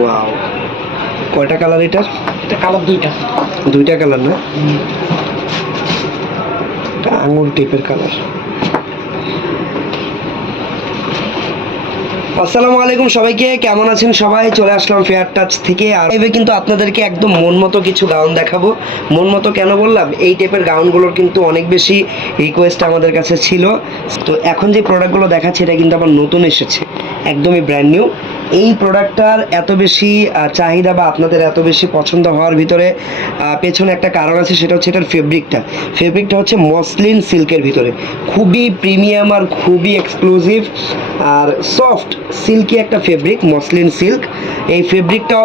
Wow, কয়টা colour এটার? এটা কালার দুইটা। দুইটা কালার না? আঙুর টাইপের কালার। আসসালামু আলাইকুম সবাইকে, কেমন আছেন সবাই? চলে আসলাম ফেয়ার টাচ থেকে। আর এবার কিন্তু আপনাদেরকে একদম মন মতো কিছু গাউন দেখাবো। মন মতো কেন বললাম, এই টাইপের গাউনগুলোর কিন্তু অনেক বেশি রিকোয়েস্ট আমাদের কাছে ছিল। তো এখন যে প্রোডাক্টগুলো দেখাচ্ছে এটা কিন্তু আবার নতুন এসেছে, একদমই ব্র্যান্ড নিউ। এই প্রোডাক্টটার এত বেশি চাহিদা বা আপনাদের এত বেশি পছন্দ হওয়ার ভিতরে পেছনে একটা কারণ আছে, সেটা হচ্ছে এটার ফেব্রিকটা হচ্ছে মসলিন সিল্কের ভিতরে, খুবই প্রিমিয়াম আর খুবই এক্সক্লুসিভ আর সফট সিল্কি একটা ফেব্রিক, মসলিন সিল্ক। এই ফেব্রিকটা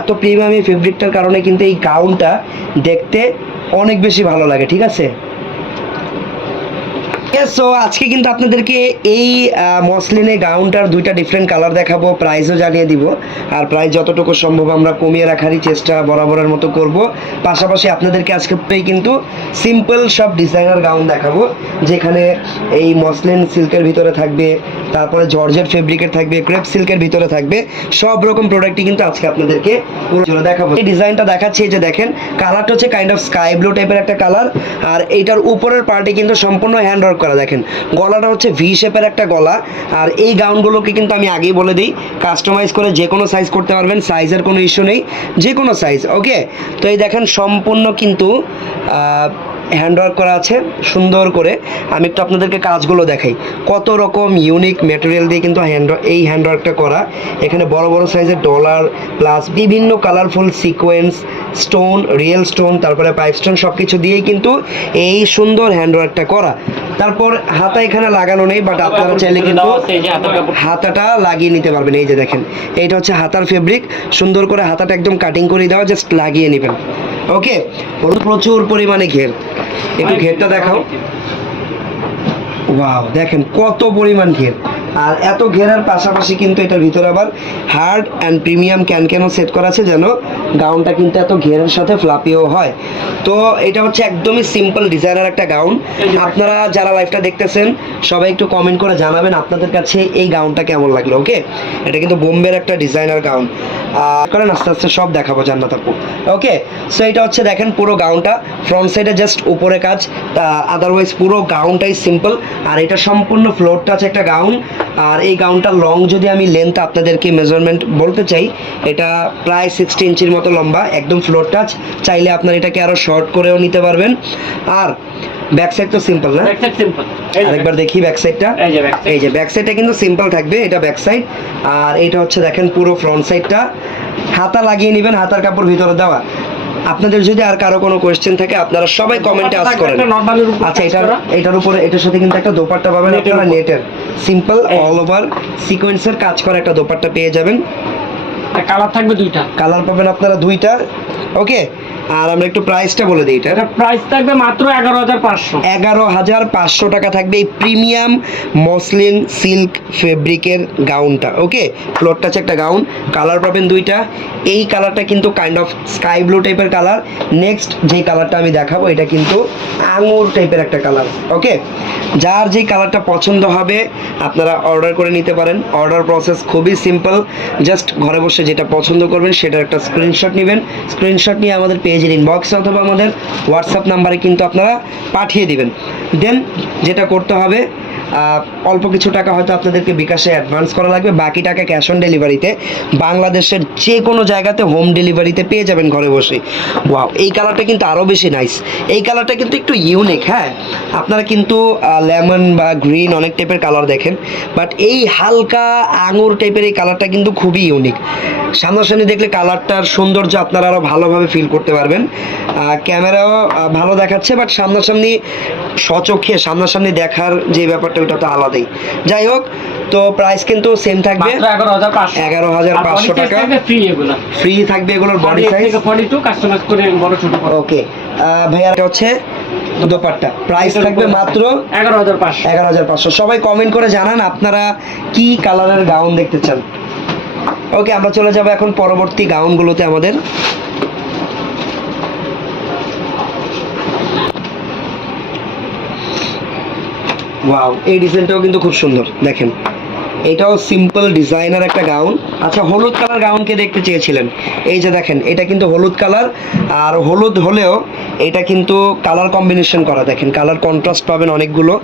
এত প্রিমিয়াম, এই ফেব্রিকটার কারণে কিন্তু এই গাউনটা দেখতে অনেক বেশি ভালো লাগে, ঠিক আছে? সো আজকে কিন্তু আপনাদেরকে এই মসলিনের গাউনটার দুইটা ডিফারেন্ট কালার দেখাবো, প্রাইসও জানিয়ে দিব। আর প্রাইস যতটুকু সম্ভব আমরা কমিয়ে রাখারই চেষ্টা বরাবরের মতো করব। পাশাপাশি আপনাদেরকে আজকে কিন্তু সিম্পল সব ডিজাইনার গাউন দেখাবো, যেখানে এই মসলিন সিল্কের ভিতরে থাকবে, তারপরে জর্জেট ফেব্রিকের থাকবে, ক্রেপ সিল্কের ভিতরে থাকবে, সব রকম প্রোডাক্টই কিন্তু আজকে আপনাদেরকে পুরো দেখাবো। এই ডিজাইনটা দেখাচ্ছি, এই যে দেখেন, কালারটা হচ্ছে কাইন্ড অফ স্কাই ব্লু টাইপের একটা কালার। আর এইটার উপরের পার্টে কিন্তু সম্পূর্ণ হ্যান্ড ওয়ার্ক করা। দেখেন গলাটা হচ্ছে ভি শেপের একটা গলা। আর এই গাউনগুলোকে কিন্তু আমি আগেই বলে দিই, কাস্টমাইজ করে যে কোনো সাইজ করতে পারবেন, সাইজের কোনো ইস্যু নেই, যে কোনো সাইজ। ওকে, তো এই দেখেন সম্পূর্ণ কিন্তু হ্যান্ডওয়ার্ক করা আছে সুন্দর করে। আমি একটু আপনাদেরকে কাজগুলো দেখাই, কত রকম ইউনিক ম্যাটেরিয়াল দিয়ে কিন্তু এই হ্যান্ডওয়ার্কটা করা। এখানে বড় বড় সাইজের ডলার প্লাস বিভিন্ন colourful sequence, stone, real stone, তারপরে পাইপ স্টোন, সব কিছু দিয়েই কিন্তু এই সুন্দর হ্যান্ডওয়ার্কটা করা। তারপর হাতা এখানে লাগানো নেই, বাট আপনারা চাইলে কিন্তু হাতাটা লাগিয়ে নিতে পারবেন। এই যে দেখেন, এইটা হচ্ছে হাতার ফেব্রিক, সুন্দর করে হাতাটা একদম কাটিং করে দেওয়া, জাস্ট লাগিয়ে নেবেন। ওকে, প্রচুর পরিমাণে ঘের, একটু ঘেরটা দেখাও। ওয়াও, দেখেন কত পরিমাণ ঘের। আর এত ঘেরার পাশাপাশি কিন্তু এটার ভিতরে আবার হার্ড অ্যান্ড প্রিমিয়াম ক্যানও সেট করা আছে, যেন গাউনটা কিন্তু এত ঘেরের সাথে ফ্লাপিও হয়। তো এটা হচ্ছে একদমই সিম্পল ডিজাইনার একটা গাউন। আপনারা যারা লাইভটা দেখতেছেন সবাই একটু কমেন্ট করে জানাবেন আপনাদের কাছে এই গাউনটা কেমন লাগলো। ওকে, এটা কিন্তু বোম্বের একটা ডিজাইনার গাউন। করেন আস্তে আস্তে সব দেখাবো জান্নাত আপু। ওকে, সো এটা হচ্ছে দেখেন পুরো গাউনটা, ফ্রন্ট সাইডে জাস্ট উপরে কাজ, আদারওয়াইজ পুরো গাউনটাই সিম্পল। আর এটা সম্পূর্ণ ফ্লোর টাচ একটা গাউন। আর এই গাউনটার লং যদি আমি লেন্থ আপনাদেরকে মেজারমেন্ট বলতে চাই, এটা প্রায় 60 ইঞ্চির মতো লম্বা, একদম ফ্লোর টাচ। চাইলে আপনার এটাকে আরও শর্ট করেও নিতে পারবেন। আর ব্যাক সাইড তো সিম্পল না? Back side simple. আরেকবার দেখি ব্যাক সাইডটা। এই যে ব্যাক সাইডটা কিন্তু সিম্পল থাকবে, এটা ব্যাক সাইড। আর এইটা হচ্ছে দেখেন পুরো ফ্রন্ট সাইডটা, হাতা লাগিয়ে নেবেন, হাতার কাপড় ভিতরে দেওয়া। আপনাদের যদি আর কারো কোনো কোয়েশ্চেন থাকে আপনারা সবাই কমেন্টে আস্ক করেন। আচ্ছা, এটার উপরে এটার সাথে কিন্তু একটা দোপাট্টা পাবেন আপনারা, নেটের সিম্পল অল ওভার সিকোয়েন্সের কাজ করা একটা দোপাট্টা পেয়ে যাবেন। কালার থাকবে দুইটা, কালার পাবেন আপনারা দুইটা। ওকে, আর আমরা একটু প্রাইসটা বলে দিই। এটা প্রাইস থাকবে মাত্র 11,500। 11,500 টাকা থাকবে এই প্রিমিয়াম মসলিন সিল্ক ফেব্রিকের গাউনটা। ওকে, ফ্লোর টাচ একটা গাউন, কালার পাবেন দুইটা। এই কালারটা কিন্তু কাইন্ড অফ স্কাই ব্লু টাইপের কালার। নেক্সট যে কালারটা আমি দেখাবো এটা কিন্তু আঙুর টাইপের একটা কালার। ওকে, যার যে কালারটা পছন্দ হবে আপনারা অর্ডার করে নিতে পারেন। অর্ডার প্রসেস খুবই সিম্পল, জাস্ট ঘরে বসে যেটা পছন্দ করবেন সেটার একটা স্ক্রিনশট নেবেন। স্ক্রিনশট নিয়ে আমাদের পেজের ইনবক্সে অথবা আমাদের হোয়াটসঅ্যাপ নাম্বারে কিন্তু আপনারা পাঠিয়ে দিবেন। দেন যেটা করতে হবে, অল্প কিছু টাকা হয়তো আপনাদেরকে বিকাশে অ্যাডভান্স করা লাগবে, বাকি টাকা ক্যাশ অন ডেলিভারিতে বাংলাদেশের যে কোনো জায়গাতে হোম ডেলিভারিতে পেয়ে যাবেন ঘরে বসে। ওয়াও, এই কালারটা কিন্তু আরও বেশি নাইস। এই কালারটা কিন্তু একটু ইউনিক। হ্যাঁ, আপনারা কিন্তু লেমন বা গ্রিন অনেক টাইপের কালার দেখেন, বাট এই হালকা আঙুর টাইপের এই কালারটা কিন্তু খুবই ইউনিক। সামনাসামনি দেখলে কালারটার সৌন্দর্য আপনারা আরও ভালোভাবে ফিল করতে পারবেন। ক্যামেরাও ভালো দেখাচ্ছে, বাট সামনাসামনি স্বচক্ষে সামনাসামনি দেখার যে ব্যাপারটা ওটা তো আলাদাই। যাই হোক, তো প্রাইস কিন্তু সেম থাকবে 11,500 টাকা। ফ্রি থাকবে এগুলোর বডি সাইজ 42, কাস্টমাইজ করে বড় ছোট। ওকে ভাইয়া, এটা হচ্ছে দোপাট্টা, প্রাইস থাকবে মাত্র 11,500। সবাই কমেন্ট করে জানান আপনারা কি কালারের গাউন দেখতে চান। ওকে, আমরা চলে যাব এখন পরবর্তী গাউনগুলোতে আমাদের। ওয়াও, এই ডিজাইনটাও কিন্তু খুব সুন্দর। দেখেন এটাও সিম্পল ডিজাইনার একটা গাউন। আচ্ছা, হলুদ কালার গাউনকে দেখতে চেয়েছিলেন, এই যে দেখেন এটা কিন্তু হলুদ কালার, আর হলুদ হলেও এটা কিন্তু কালার কম্বিনেশন করা, দেখেন কালার কন্ট্রাস্ট পাবেন অনেকগুলো।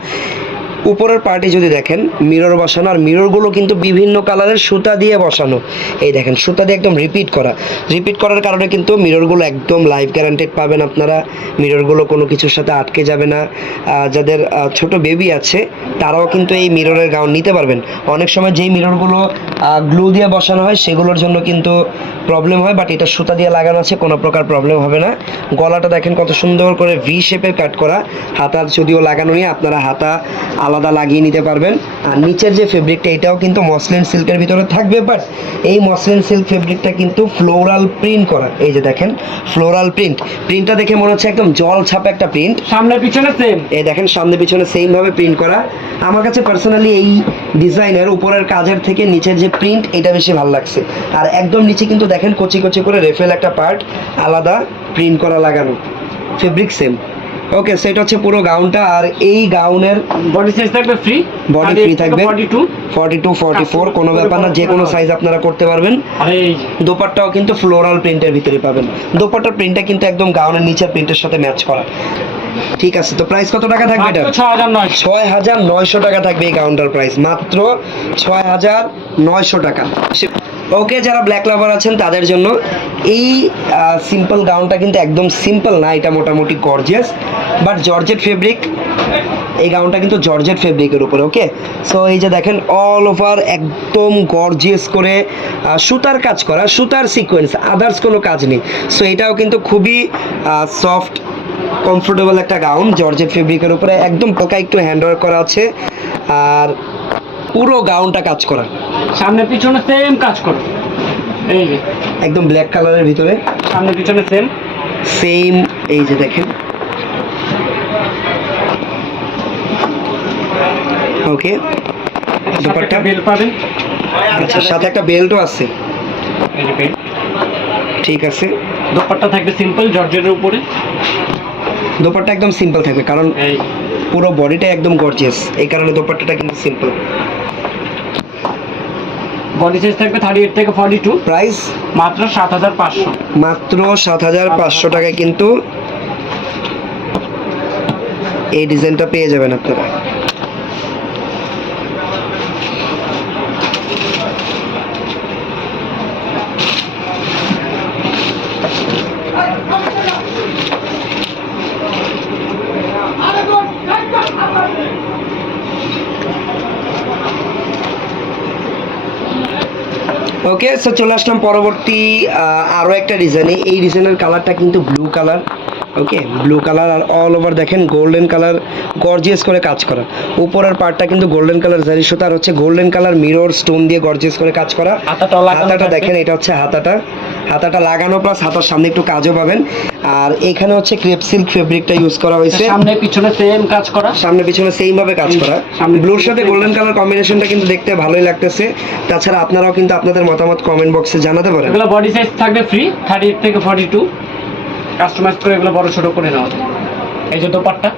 উপরের পার্টে যদি দেখেন মিরর বসানো, আর মিররগুলো কিন্তু বিভিন্ন কালারের সুতা দিয়ে বসানো। এই দেখেন সুতা দিয়ে একদম রিপিট করার কারণে কিন্তু মিররগুলো একদম লাইফ গ্যারান্টেড পাবেন আপনারা। মিররগুলো কোনো কিছুর সাথে আটকে যাবে না। যাদের ছোট বেবি আছে তারাও কিন্তু এই মিররের গাউন নিতে পারবেন। অনেক সময় যেই মিররগুলো গ্লু দিয়ে বসানো হয় সেগুলোর জন্য কিন্তু প্রবলেম হয়, বাট এটা সুতা দিয়ে লাগানো আছে, কোনো প্রকার প্রবলেম হবে না। গলাটা দেখেন কত সুন্দর করে ভি শেপের কাট করা, হাতার যদিও লাগানো নিয়ে আপনারা হাতা আলাদা লাগিয়ে নিতে পারবেন। আর নিচের যে ফেব্রিকটা এটাও কিন্তু মসলিন সিল্কের ভিতরে থাকবে, বাট এই মসলিন সিল্ক ফেব্রিকটা কিন্তু ফ্লোরাল প্রিন্ট করা। এই যে দেখেন ফ্লোরাল প্রিন্টটা দেখে মনে হচ্ছে একদম জল ছাপা একটা প্রিন্ট। সামনে পিছনে সেম। এই দেখেন সামনে পিছনে সেম ভাবে প্রিন্ট করা। আমার কাছে পার্সোনালি এই ডিজাইনের উপরের কাজের থেকে নিচের যে প্রিন্ট এটা বেশি ভালো লাগছে। আর একদম নিচে কিন্তু দেখেন কচি কচি করে রেফেল একটা পার্ট আলাদা প্রিন্ট করা লাগানো, ফেব্রিক সেম। ওকে, সেটা হচ্ছে পুরো গাউনটা। আর এই গাউনের বডি সাইজ থাকবে ফ্রি, বডি ফ্রি থাকবে 42 42 44, কোনো ব্যাপার না, যে কোনো সাইজ আপনারা করতে পারবেন। আর এই দোপাট্টাও কিন্তু ফ্লোরাল প্রিন্টের ভিতরে পাবেন। দোপাট্টার প্রিন্টটা কিন্তু একদম গাউনের নিচের প্রিন্টের সাথে ম্যাচ করা। ঠিক আছে, তো প্রাইস কত টাকা থাকবে এটা? 6900। 6900 টাকা থাকবে এই গাউনটার প্রাইস, মাত্র 6900 টাকা। ওকে, যারা ব্ল্যাক লাভার আছেন তাদের জন্য এই সিম্পল গাউনটা কিন্তু একদম সিম্পল না, এটা মোটামুটি গর্জিয়াস, বাট জর্জেট ফেব্রিক। এই গাউনটা কিন্তু জর্জেট ফেব্রিকের উপরে। ওকে, সো এই যে দেখেন অল ওভার একদম গর্জিয়াস করে সুতার কাজ করা, সুতার সিকোয়েন্স, আদার্স কোনো কাজ নেই। সো এটাও কিন্তু খুবই সফট কমফোর্টেবল একটা গাউন জর্জেট ফেব্রিকের উপরে, একদম পোকা একটু হ্যান্ড ওয়ার্ক করা আছে, আর পুরো গাউনটা কাজ করা, সামনে পিছনে সেম কাজ করো। এই যে একদম ব্ল্যাক কালারের ভিতরে সামনে পিছনে সেম। এই যে দেখেন। ওকে, দুপাট্টা বেল পাবেন। আচ্ছা, সাথে একটা বেল্টও আছে। এই যে বেল। ঠিক আছে, দুপাট্টা থাকবে সিম্পল জর্জেটের উপরে। দোপাট্টা একদম সিম্পল থাকবে, কারণ এই পুরো বডিটা একদম গর্জিয়াস, এই কারণে দোপাট্টাটা কিন্তু সিম্পল। বডি সাইজ থাকবে 38 থেকে 42। প্রাইস মাত্র 7500। মাত্র 7500 টাকায় কিন্তু এই ডিজাইনটা পেয়ে যাবেন আপনারা। ওকে, সো চলে আসলাম পরবর্তী আরও একটা ডিজাইনে। এই ডিজাইনের কালারটা কিন্তু ব্লু কালার। ওকে, ব্লু কালার, আর অল ওভার দেখেন গোল্ডেন কালার গর্জিয়াস করে কাজ করা। উপরের পার্টটা কিন্তু গোল্ডেন কালার জারি সুতা, আর হচ্ছে গোল্ডেন কালার মিরর স্টোন দিয়ে গর্জিয়াস করে কাজ করা। হাতাটা দেখেন, এটা হচ্ছে হাতাটা লাগানো, প্লাস হাতার সামনে একটু কাজও পাবেন। আর এখানে হচ্ছে ক্রেপ সিল্ক ফেব্রিকটা ইউজ করা হয়েছে, সামনে পিছনে সেম কাজ করা। সামনে পিছনে সেম ভাবে কাজ করা। সামনে ব্লুর সাথে গোল্ডেন কালার কম্বিনেশনটা কিন্তু দেখতে ভালোই লাগতেছে। তাছাড়া আপনারাও কিন্তু আপনাদের মতামত কমেন্ট বক্সে জানাতে পারেন। এগুলো বডি সাইজ থাকবে ফ্রি 38 থেকে 42। কাস্টমাইজ করে এগুলো বড় ছোট করে নেওয়া যায়। এই যে দোপাট্টা,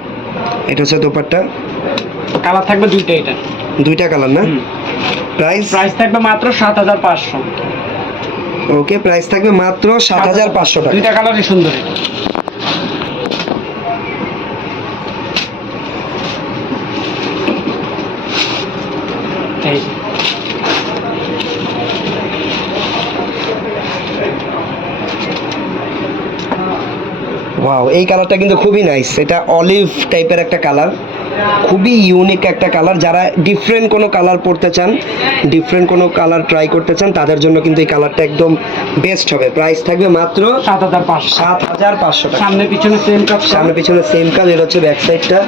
এটা হচ্ছে দোপাট্টা, কালার থাকবে দুইটা। এটা দুইটা কালার না? প্রাইস থাকবে মাত্র 7500। ওকে, প্রাইস থাকবে মাত্র 7500 টাকা। দুইটা কালারই সুন্দর। এই ওয়াও, এই কালারটা কিন্তু খুবই নাইস। এটা অলিভ টাইপের একটা কালার, খুবই ইউনিক একটা কালার। যারা ডিফারেন্ট কোনো কালার পড়তে চান, ডিফারেন্ট কোনো কালার ট্রাই করতে চান, তাদের জন্য কিন্তু এই কালারটা একদম বেস্ট হবে। প্রাইস থাকবে মাত্র 7500 টাকা। সামনে পিছনে সেম কাজ। সামনে পিছনে সেম কাজ। এটা হচ্ছে ব্যাক সাইডটা।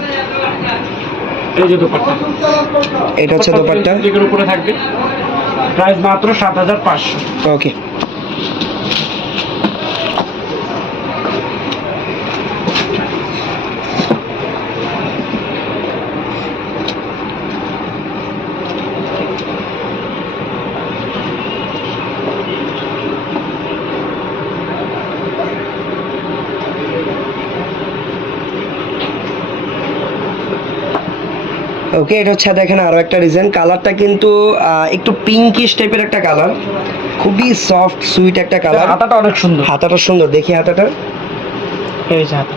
এই যে দোপাট্টা, এটা হচ্ছে দোপাট্টা। এর উপরে থাকবে। প্রাইস মাত্র 7500। ওকে, ওকে, এটা হচ্ছে দেখেন আরো একটা ডিজাইন। কালারটা কিন্তু একটু পিঙ্কিশ টাইপের একটা কালার, খুবই সফট সুইট একটা কালার। হাতাটা অনেক সুন্দর। হাতাটা সুন্দর, দেখি হাতাটা। এই যে হাতা।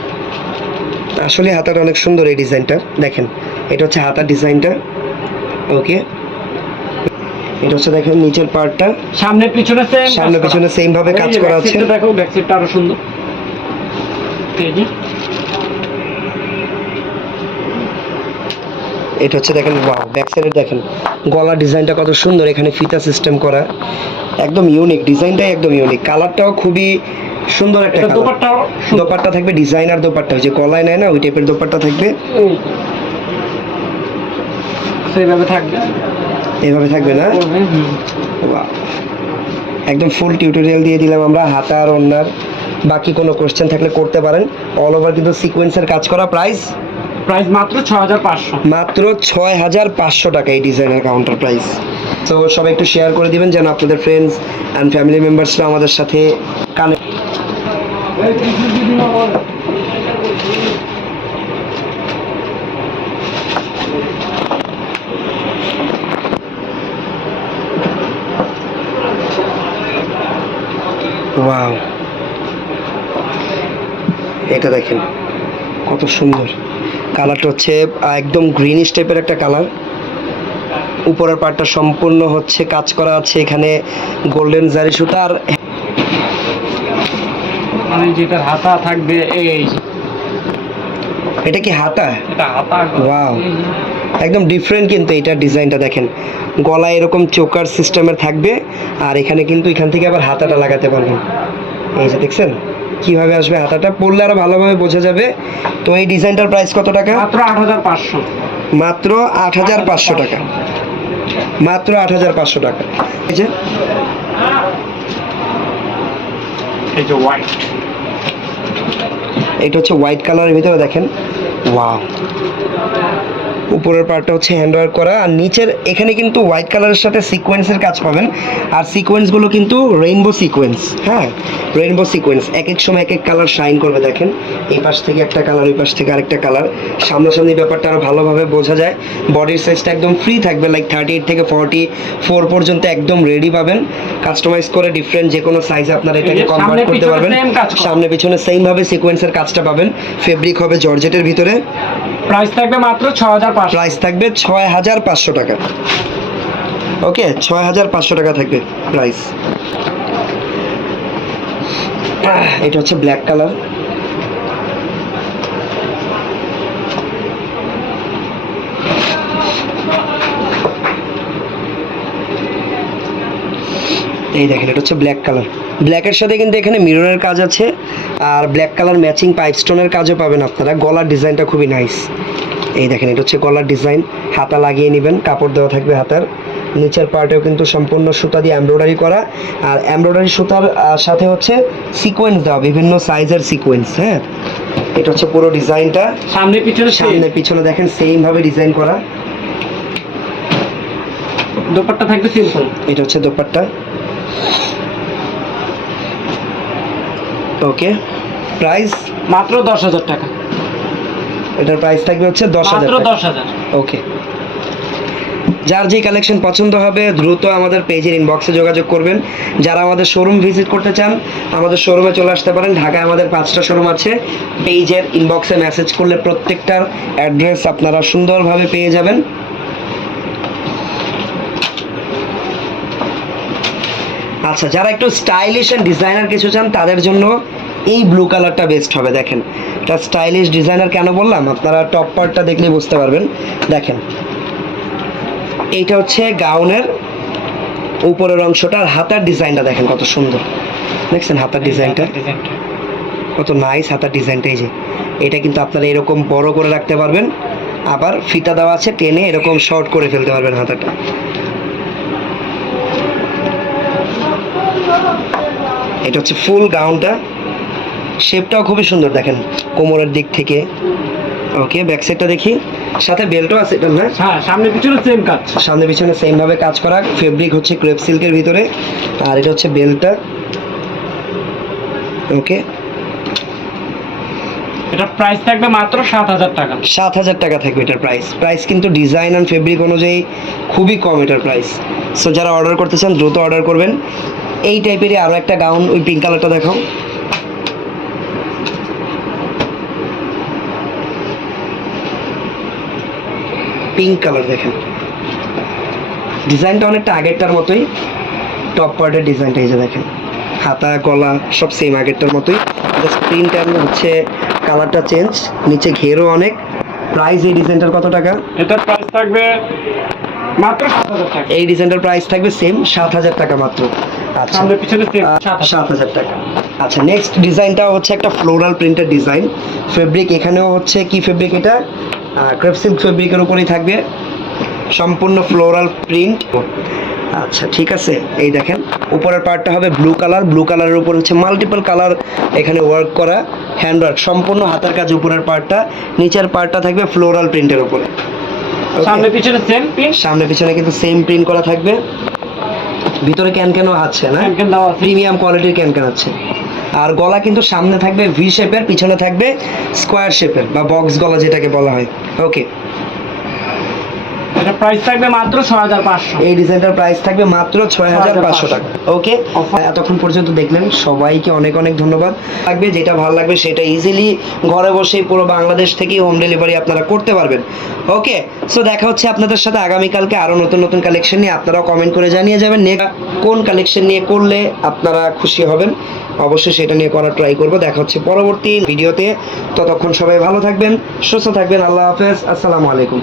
আসলে হাতাটা অনেক সুন্দর এই ডিজাইনটা, দেখেন এটা হচ্ছে হাতার ডিজাইনটা। ওকে, এটা হচ্ছে দেখেন নিচের পার্টটা, সামনে পিছনে সেম, সামনে পিছনে সেম ভাবে কাজ করা আছে। দেখো ব্যাক সাইডটা আরো সুন্দর। এই যে এটা হচ্ছে দেখেন, ওয়াও, ব্যাক সাইডে দেখেন গলার ডিজাইনটা কত সুন্দর, এখানে ফিতা সিস্টেম করা, একদম ইউনিক ডিজাইনটাই, একদম ইউনিক। কালারটাও খুবই সুন্দর একটা এটা কালার। দোপাট্টাও দোপাট্টা থাকবে ডিজাইনার দোপাট্টা, ওই যে গলায় নেয় না ওই টাইপের দোপাট্টা থাকবে, সেইভাবে থাকবে, এইভাবে থাকবে না? Wow, একদম ফুল টিউটোরিয়াল দিয়ে দিলাম আমরা হাতা আর ওন্নার। বাকি কোনো কোশ্চেন থাকলে করতে পারেন। অল ওভার কিন্তু সিকোয়েন্সের কাজ করা। প্রাইস মাত্র 6500। মাত্র 6500 টাকা এই ডিজাইনের কাউন্টার প্রাইস। তো সবাই একটু শেয়ার করে দিবেন যেন আপনাদের ফ্রেন্ডস অ্যান্ড ফ্যামিলি মেম্বার্সরা আমাদের সাথে কানেক্ট। ওয়াও, এটা দেখেন কত সুন্দর কালারটা, হচ্ছে একদম গ্রিনিশ টাইপের একটা কালার। উপরের পার্টটা সম্পূর্ণ হচ্ছে কাজ করা আছে, এখানে গোল্ডেন জারি সুতা। আর মানে যেটা হাতা থাকবে এই যে। এটা কি হাতা? এটা হাতা। ওয়াও, একদম ডিফারেন্ট কিন্তু এইটার ডিজাইনটা দেখেন, গলায় এরকম চোকার সিস্টেমের থাকবে, আর এখানে কিন্তু এখান থেকে আবার হাতাটা লাগাতে পারবেন। এই যে দেখছেন কিভাবে আসবে হাতাটা, পরলে আরো ভালোভাবে বোঝা যাবে। তো এই ডিজাইনটার প্রাইস কত টাকা? মাত্র 8500। মাত্র 8500 টাকা, মাত্র 8500 টাকা। এই যে এই যে হোয়াইট, এটা হচ্ছে হোয়াইট কালারের ভিতরে দেখেন, ওয়াও। উপরের পার্টটা হচ্ছে হ্যান্ডওয়ার্ক করা, আর নিচের এখানে কিন্তু হোয়াইট কালারের সাথে সিকোয়েন্সের কাজ পাবেন। আর সিকোয়েন্সগুলো কিন্তু রেইনবো সিকোয়েন্স, হ্যাঁ রেইনবো সিকোয়েন্স, এক এক সময় এক এক কালার শাইন করবে। দেখেন এই পাশ থেকে একটা কালার, ওই পাশ থেকে আরেকটা কালার, সামনাসামনি ব্যাপারটা আরও ভালোভাবে বোঝা যায়। বডির সাইজটা একদম ফ্রি থাকবে, লাইক 38 থেকে 44 পর্যন্ত একদম রেডি পাবেন। কাস্টমাইজ করে ডিফারেন্ট যে কোনো সাইজে আপনারা এটাকে কনভার্ট করতে পারবেন। সামনে পিছনে সেম ভাবে সিকোয়েন্সের কাজটা পাবেন। ফেব্রিক হবে জর্জেটের ভিতরে। প্রাইস থাকবে মাত্র 6500। প্রাইস থাকবে 6500 টাকা। ওকে, 6500 টাকা থাকবে প্রাইস। এটা হচ্ছে ব্ল্যাক কালার, এই দেখেন এটা হচ্ছে ব্ল্যাক কালার। ব্ল্যাকের সাথে কিন্তু এখানে মিররের কাজ আছে, আর ব্ল্যাক কালার ম্যাচিং পাইপ স্টোনের কাজও পাবেন আপনারা। গলার ডিজাইনটা খুবই নাইস। এই দেখেন এটা হচ্ছে গলার ডিজাইন, হাতা লাগিয়ে নেবেন, কাপড় দেওয়া থাকবে হাতার। নিচের পার্টেও কিন্তু সম্পূর্ণ সুতা দিয়ে এমব্রয়ডারি করা, আর এমব্রয়ডারি সুতার সাথে হচ্ছে সিকোয়েন্স দেওয়া, বিভিন্ন সাইজের সিকোয়েন্স। হ্যাঁ, এটা হচ্ছে পুরো ডিজাইনটা। সামনে পিছনে দেখেন সেম ভাবে ডিজাইন করা। দোপাট্টা থাকবে সিম্পল। এটা হচ্ছে দোপাট্টা। ওকে, প্রাইস মাত্র 10000 টাকা। এটার প্রাইস থাকবে হচ্ছে 10000 মাত্র টাকা। 10000। ওকে, যার যে কালেকশন পছন্দ হবে দ্রুত আমাদের পেজের ইনবক্সে যোগাযোগ করবেন। যারা আমাদের শোরুম ভিজিট করতে চান আমাদের শোরুমে চলে আসতে পারেন। ঢাকায় আমাদের 5টা শোরুম আছে। পেজের ইনবক্সে মেসেজ করলে প্রত্যেকটার অ্যাড্রেস আপনারা সুন্দরভাবে পেয়ে যাবেন। আচ্ছা, যারা একটু স্টাইলিশ এন্ড ডিজাইনার কিছু চান তাদের জন্য এই ব্লু কালারটা বেস্ট হবে। দেখেন এটা স্টাইলিশ ডিজাইনার কেন বললাম, আপনারা টপ পার্টটা দেখলেই বুঝতে পারবেন। দেখেন এইটা হচ্ছে গাউনের উপরের অংশটা, আর হাতার ডিজাইনটা দেখেন কত সুন্দর। দেখছেন হাতার ডিজাইনটা কত নাইস, হাতার ডিজাইনটা। এই যে এটা কিন্তু আপনারা এরকম বড় করে রাখতে পারবেন, আবার ফিতা দেওয়া আছে, টেনে এরকম শর্ট করে ফেলতে পারবেন হাতাটা। এটা হচ্ছে ফুল গাউনটা, শেপটাও খুবই সুন্দর দেখেন কোমরের দিক থেকে। ওকে, ব্যাক সাইডটা দেখি, সাথে বেল্টও আছে এটা না? হ্যাঁ, সামনে পিছনে সেম কাজ। সামনে পিছনে সেম ভাবে কাজ করা, ফেব্রিক হচ্ছে ক্রেপ সিল্কের ভিতরে, আর এটা হচ্ছে বেল্টটা। ওকে, এটা প্রাইস থাকবে মাত্র 7,000 টাকা। 7,000 টাকা থাকবে এটার প্রাইস কিন্তু ডিজাইন অ্যান্ড ফেব্রিক অনুযায়ী খুবই কম এটার প্রাইস। সো যারা অর্ডার করতে চান দ্রুত অর্ডার করবেন। এই টাইপেরই আরও একটা গাউন, ওই পিঙ্ক কালারটা দেখাও। পিঙ্ক কালার দেখেন, ডিজাইনটা অনেকটা আগেরটার মতোই, টপ পার্টের ডিজাইনটা এই যে দেখেন, হাতা গলা সব সেম আগেরটার মতোই, জাস্ট প্রিন্টটা হচ্ছে কালারটা চেঞ্জ, নিচে ঘেরও অনেক। প্রাইস এই ডিজাইনটার কত টাকা? এটার প্রাইস থাকবে মাত্র 7,000 টাকা। এই ডিজাইনটার প্রাইস থাকবে সেম 7,000 টাকা মাত্র। আচ্ছা, সামনে পিছনে সেম 7,000 টাকা। আচ্ছা, নেক্সট ডিজাইনটা হচ্ছে একটা ফ্লোরাল প্রিন্টের ডিজাইন। ফেব্রিক এখানেও হচ্ছে কি ফেব্রিক, এটা ক্রেপ সিল্ক ফেব্রিকের উপরেই থাকবে, সম্পূর্ণ ফ্লোরাল প্রিন্ট। আচ্ছা ঠিক আছে, এই দেখেন উপরের পার্টটা হবে ব্লু কালার, ব্লু কালারের উপর হচ্ছে মাল্টিপল কালার এখানে ওয়ার্ক করা, হ্যান্ড ওয়ার্ক, সম্পূর্ণ হাতের কাজ উপরের পার্টটা, নিচের পার্টটা থাকবে ফ্লোরাল প্রিন্টের উপরে। সামনে পিছনে সেম প্রিন্ট, সামনে পিছনে কিন্তু সেম প্রিন্ট করা থাকবে, ভিতরে ক্যানক্যানও আছে না, ক্যানক্যান দেওয়া আছে। প্রিমিয়াম কোয়ালিটির ক্যানক্যান আছে। আর গলা কিন্তু সামনে থাকবে ভি শেপের, পিছনে থাকবে স্কোয়ার শেপের বা বক্স গলা যেটাকে বলা হয়। ওকে, এটা প্রাইস থাকবে মাত্র 6,500। এই ডিজাইনটার প্রাইস থাকবে মাত্র 6,500 টাকা। ওকে, এতক্ষণ পর্যন্ত দেখলেন, সবাইকে অনেক অনেক ধন্যবাদ। লাগবে যেটা ভালো লাগবে সেটা ইজিলি ঘরে বসেই পুরো বাংলাদেশ থেকে হোম ডেলিভারি আপনারা করতে পারবেন। ওকে, সো দেখা হচ্ছে আপনাদের সাথে আগামীকালকে আরও নতুন নতুন কালেকশন নিয়ে। আপনারাও কমেন্ট করে জানিয়ে যাবেন কোন কালেকশন নিয়ে করলে আপনারা খুশি হবেন, অবশ্যই সেটা নিয়ে করার ট্রাই করবো। দেখা হচ্ছে পরবর্তী ভিডিওতে, ততক্ষণ সবাই ভালো থাকবেন, সুস্থ থাকবেন। আল্লাহ হাফেজ, আসসালামু আলাইকুম।